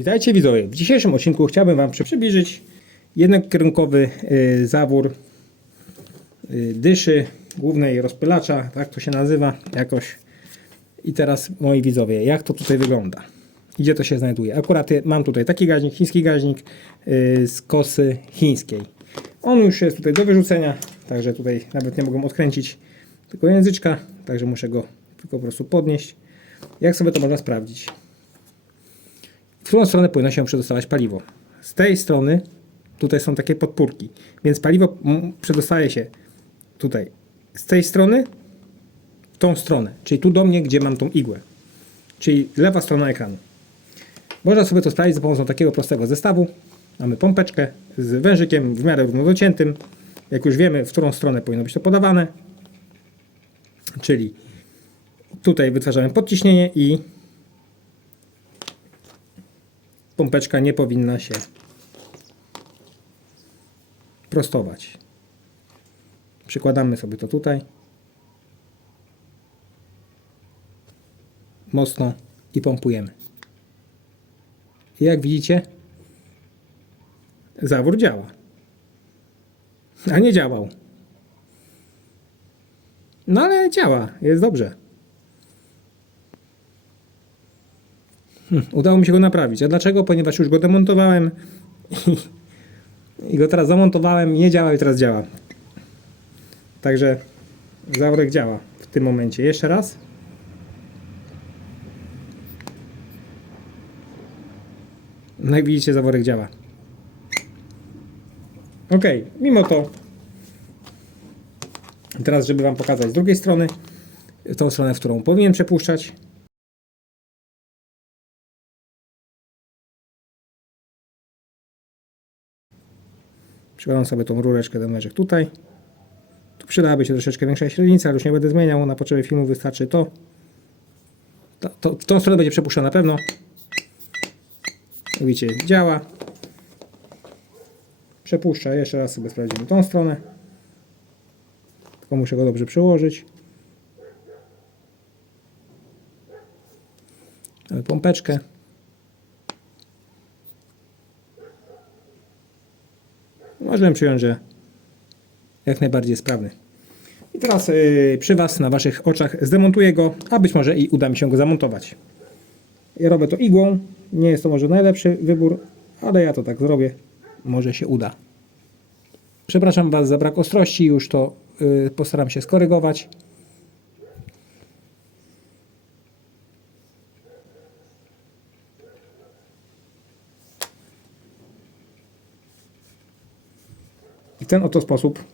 Witajcie widzowie. W dzisiejszym odcinku chciałbym Wam przybliżyć jednokierunkowy y, zawór y, dyszy głównej rozpylacza, tak to się nazywa jakoś. I teraz moi widzowie, jak to tutaj wygląda? Gdzie to się znajduje? Akurat mam tutaj taki gaźnik, chiński gaźnik y, z kosy chińskiej. On już jest tutaj do wyrzucenia, także tutaj nawet nie mogę odkręcić tylko języczka, także muszę go tylko po prostu podnieść. Jak sobie to można sprawdzić? Którą stronę powinno się przedostawać paliwo. Z tej strony tutaj są takie podpórki, więc paliwo przedostaje się tutaj z tej strony w tą stronę, czyli tu do mnie, gdzie mam tą igłę, czyli lewa strona ekranu. Można sobie to sprawdzić za pomocą takiego prostego zestawu. Mamy pompeczkę z wężykiem w miarę równo dociętym. Jak już wiemy, w którą stronę powinno być to podawane, czyli tutaj wytwarzamy podciśnienie i pompeczka nie powinna się prostować. Przykładamy sobie to tutaj. Mocno i pompujemy. I jak widzicie, zawór działa. A nie działał. No ale działa, jest dobrze. Hmm, udało mi się go naprawić. A dlaczego? Ponieważ już go demontowałem i, i go teraz zamontowałem, nie działa i teraz działa. Także zaworek działa w tym momencie. Jeszcze raz. No jak widzicie, zaworek działa. Ok, mimo to teraz, żeby Wam pokazać z drugiej strony, tą stronę, w którą powinien przepuszczać, Przykładam sobie tą rureczkę domeczek tutaj. Tu przydałaby się troszeczkę większa średnica, ale już nie będę zmieniał. Na potrzeby filmu wystarczy to. to, to w tą stronę będzie przepuszczona na pewno. Widzicie, działa. Przepuszcza. Jeszcze raz sobie sprawdzimy tą stronę. Tylko muszę go dobrze przyłożyć. Mamy pompeczkę. Możemy przyjąć, że jak najbardziej sprawny. I teraz yy, przy Was, na Waszych oczach zdemontuję go, a być może i uda mi się go zamontować. Ja robię to igłą, nie jest to może najlepszy wybór, ale ja to tak zrobię, może się uda. Przepraszam Was za brak ostrości, już to yy, postaram się skorygować. Ten oto sposób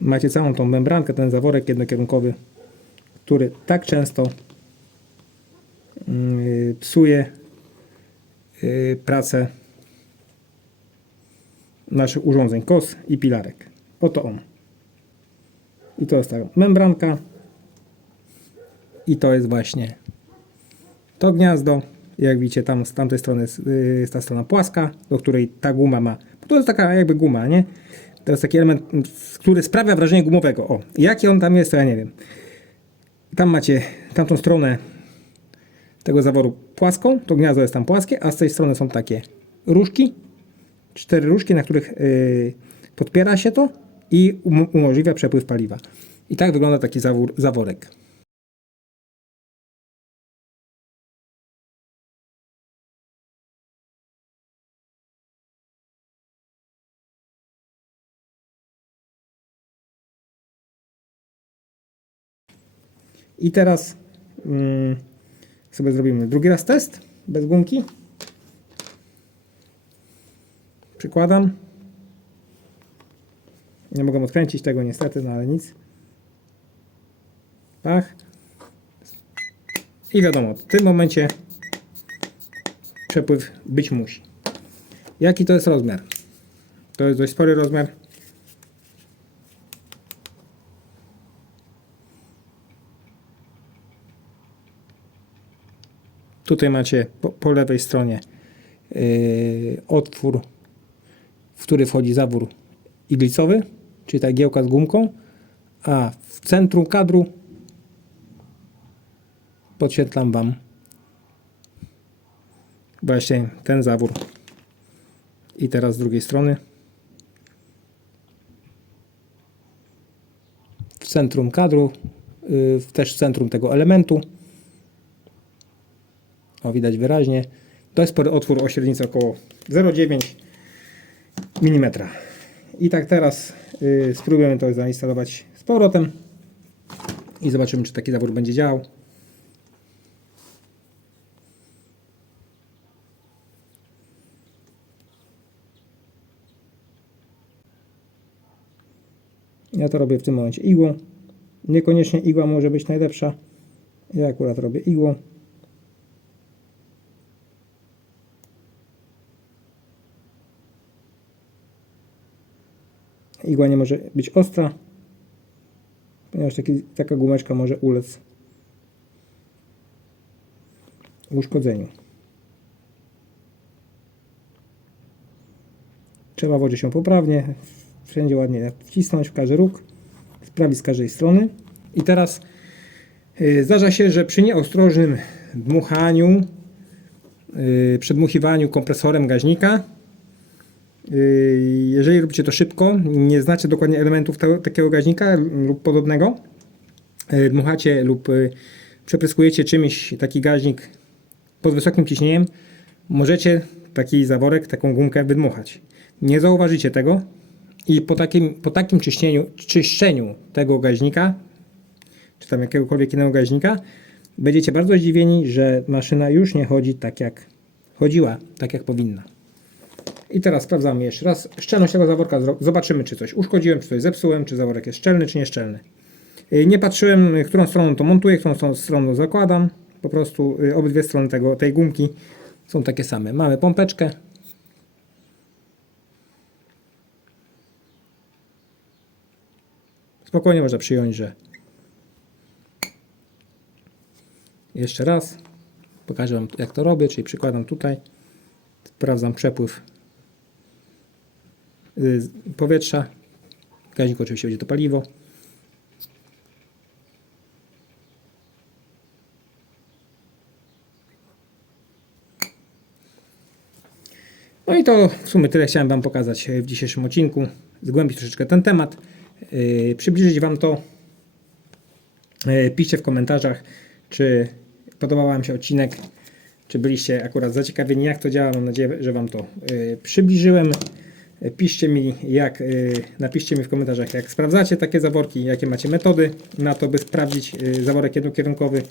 macie całą tą membrankę, ten zaworek jednokierunkowy, który tak często yy, psuje yy, pracę naszych urządzeń kos i pilarek. Oto on. I to jest ta membranka. I to jest właśnie to gniazdo. Jak widzicie, tam z tamtej strony jest, yy, jest ta strona płaska, do której ta guma ma. To jest taka jakby guma, nie? To jest taki element, który sprawia wrażenie gumowego. O, jaki on tam jest, to ja nie wiem. Tam macie tamtą stronę tego zaworu płaską, to gniazdo jest tam płaskie, a z tej strony są takie różki, cztery różki, na których yy, podpiera się to i um umożliwia przepływ paliwa. I tak wygląda taki zawór, zaworek. I teraz mm, sobie zrobimy drugi raz test bez gumki. Przykładam. Nie mogę odkręcić tego niestety, no ale nic. Pach. I wiadomo, w tym momencie przepływ być musi. Jaki to jest rozmiar? To jest dość spory rozmiar. Tutaj macie po, po lewej stronie yy, otwór, w który wchodzi zawór iglicowy, czyli ta giełka z gumką, a w centrum kadru podświetlam Wam właśnie ten zawór. I teraz z drugiej strony. W centrum kadru, yy, też w centrum tego elementu. O, widać wyraźnie. To jest otwór o średnicy około 0,9 mm. I tak teraz yy, spróbujemy to zainstalować z powrotem i zobaczymy, czy taki zawór będzie działał. Ja to robię w tym momencie igłą. Niekoniecznie igła może być najlepsza. Ja akurat robię igłą. Igła nie może być ostra, ponieważ taki, taka gumeczka może ulec uszkodzeniu. Trzeba włożyć się poprawnie, wszędzie ładnie wcisnąć w każdy róg, sprawić z każdej strony. I teraz y, zdarza się, że przy nieostrożnym dmuchaniu, y, przedmuchiwaniu kompresorem gaźnika, jeżeli robicie to szybko, nie znacie dokładnie elementów takiego gaźnika lub podobnego, y, dmuchacie lub y, przepryskujecie czymś taki gaźnik pod wysokim ciśnieniem, możecie taki zaworek, taką gumkę wydmuchać. Nie zauważycie tego i po takim, po takim czyszczeniu, czyszczeniu tego gaźnika, czy tam jakiegokolwiek innego gaźnika, będziecie bardzo zdziwieni, że maszyna już nie chodzi tak jak chodziła, tak jak powinna. I teraz sprawdzamy jeszcze raz szczelność tego zaworka. Zobaczymy, czy coś uszkodziłem, czy coś zepsułem, czy zaworek jest szczelny, czy nieszczelny. Y, Nie patrzyłem, y, którą stroną to montuję, którą stron- stroną zakładam. Po prostu y, obydwie strony tego, tej gumki są takie same. Mamy pompeczkę. Spokojnie można przyjąć, że jeszcze raz pokażę Wam jak to robię, czyli przykładam tutaj, sprawdzam przepływ powietrza. W gaźniku oczywiście będzie to paliwo. No i to w sumie tyle chciałem Wam pokazać w dzisiejszym odcinku. Zgłębić troszeczkę ten temat, yy, przybliżyć Wam to. Yy, piszcie w komentarzach, czy podobał Wam się odcinek, czy byliście akurat zaciekawieni, jak to działa. Mam nadzieję, że Wam to yy, przybliżyłem. Piszcie mi, jak, yy, napiszcie mi w komentarzach, jak sprawdzacie takie zaworki, jakie macie metody na to, by sprawdzić yy, zaworek jednokierunkowy.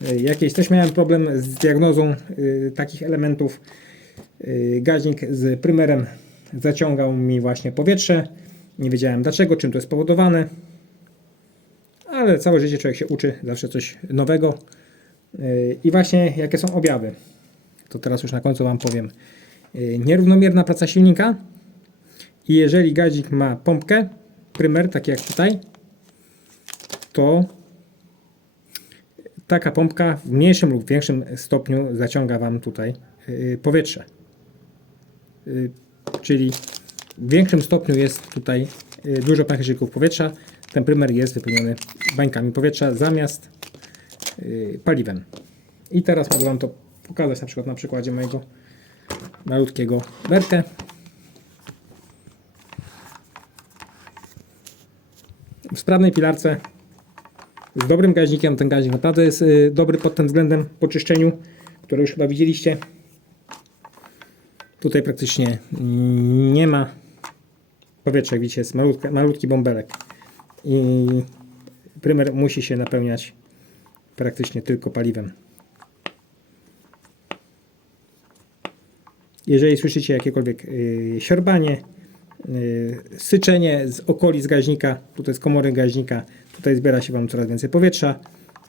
Yy, Jakieś też miałem problem z diagnozą takich elementów. Gaźnik z prymerem zaciągał mi właśnie powietrze. Nie wiedziałem dlaczego, czym to jest spowodowane. Ale całe życie człowiek się uczy, zawsze coś nowego. I właśnie jakie są objawy. To teraz już na końcu Wam powiem. Nierównomierna praca silnika. I jeżeli gazik ma pompkę, prymer, taki jak tutaj, to taka pompka w mniejszym lub większym stopniu zaciąga Wam tutaj yy, powietrze. Yy, Czyli w większym stopniu jest tutaj yy, dużo pęcherzyków powietrza. Ten prymer jest wypełniony bańkami powietrza zamiast paliwem. I teraz mogę Wam to pokazać na przykład na przykładzie mojego malutkiego werkę. W sprawnej pilarce z dobrym gaźnikiem. Ten gaźnik naprawdę jest y, dobry pod tym względem po czyszczeniu, które już chyba widzieliście. Tutaj praktycznie nie ma powietrza, jak widzicie, jest malutki, malutki bąbelek. I prymer musi się napełniać praktycznie tylko paliwem. Jeżeli słyszycie jakiekolwiek y, siorbanie, syczenie z okolic gaźnika, tutaj z komory gaźnika, tutaj zbiera się Wam coraz więcej powietrza,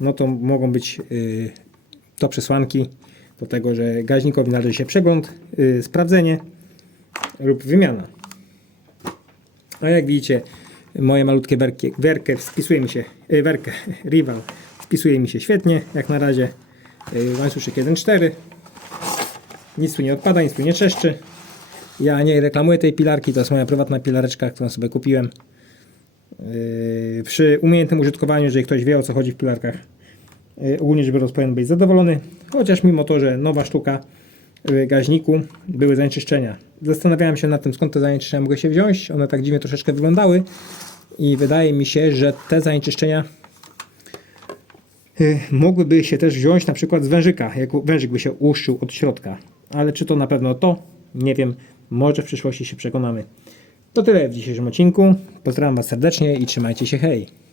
no to mogą być y, to przesłanki do tego, że gaźnikowi należy się przegląd, y, sprawdzenie lub wymiana. A jak widzicie, moje malutkie werki, werkę spisuje mi się, y, werkę, rival spisuje mi się świetnie, jak na razie. Y, łańcuszek 1.4. Nic tu nie odpada, nic tu nie czeszczy. Ja nie reklamuję tej pilarki, to jest moja prywatna pilareczka, którą sobie kupiłem. Yy, przy umiejętnym użytkowaniu, jeżeli ktoś wie o co chodzi w pilarkach, Y, Ogólnie biorąc powinien być zadowolony, chociaż mimo to, że nowa sztuka w gaźniku były zanieczyszczenia. Zastanawiałem się nad tym, skąd te zanieczyszczenia mogły się wziąć. One tak dziwnie troszeczkę wyglądały i wydaje mi się, że te zanieczyszczenia y, mogłyby się też wziąć na przykład z wężyka, jak wężyk by się uszczył od środka. Ale czy to na pewno to? Nie wiem. Może w przyszłości się przekonamy. To tyle w dzisiejszym odcinku. Pozdrawiam Was serdecznie i trzymajcie się hej.